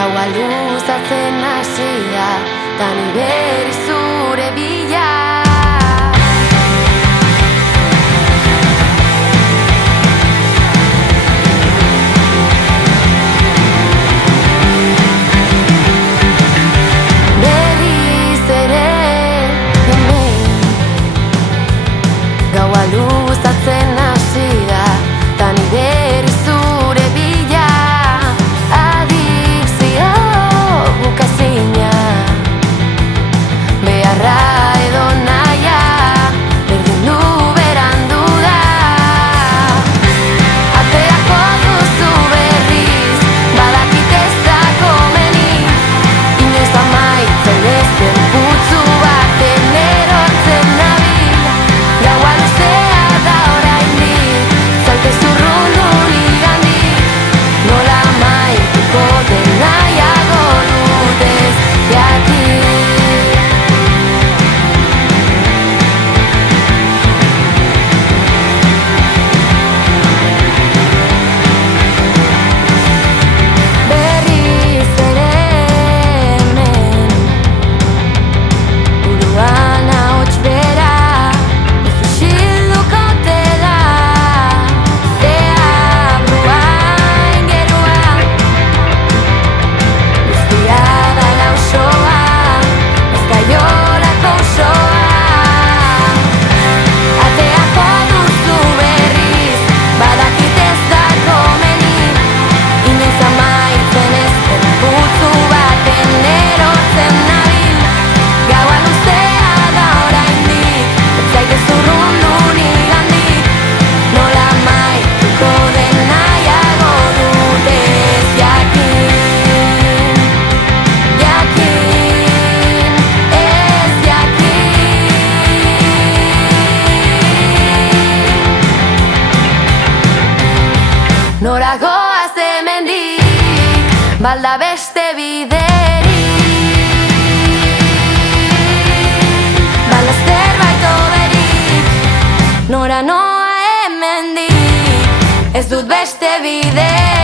Gaua luzatzen hasia, ta ni berriz zure bila. Berriz ere hemen, gaua luzatzen hasia, ta ni berriz zure bila. Adikzio bukazina, beharra edo nahia, berdin du berandu da. Ateako duzu berriz, badakit ez da komeni, inoiz amaitzen ez den putzu baten erortzen nabil. Gaua luzea da oraindik, zaite zurrundu nigandik, nola amaituko den nahiago dut ez jakin. Berriz ere hemen, buruan ahots bera, ez isilduko tela. Deabruan gerua, guztia dala osoa, ez kaiolako osoa. Ateako duzu berriz, badakit ez da komeni, inoiz amaitzen ez den putzu baten erortzen nabil. Gaua luzea da oraindik, ez zaite zurrundu nigandik, nola amaituko den nahiago dut ez jakin. Jakin, ez jakin. Nora goaz hemendik, balda beste biderik, bala zerbait hoberik. Nora noa hemendik, ez dut beste biderik.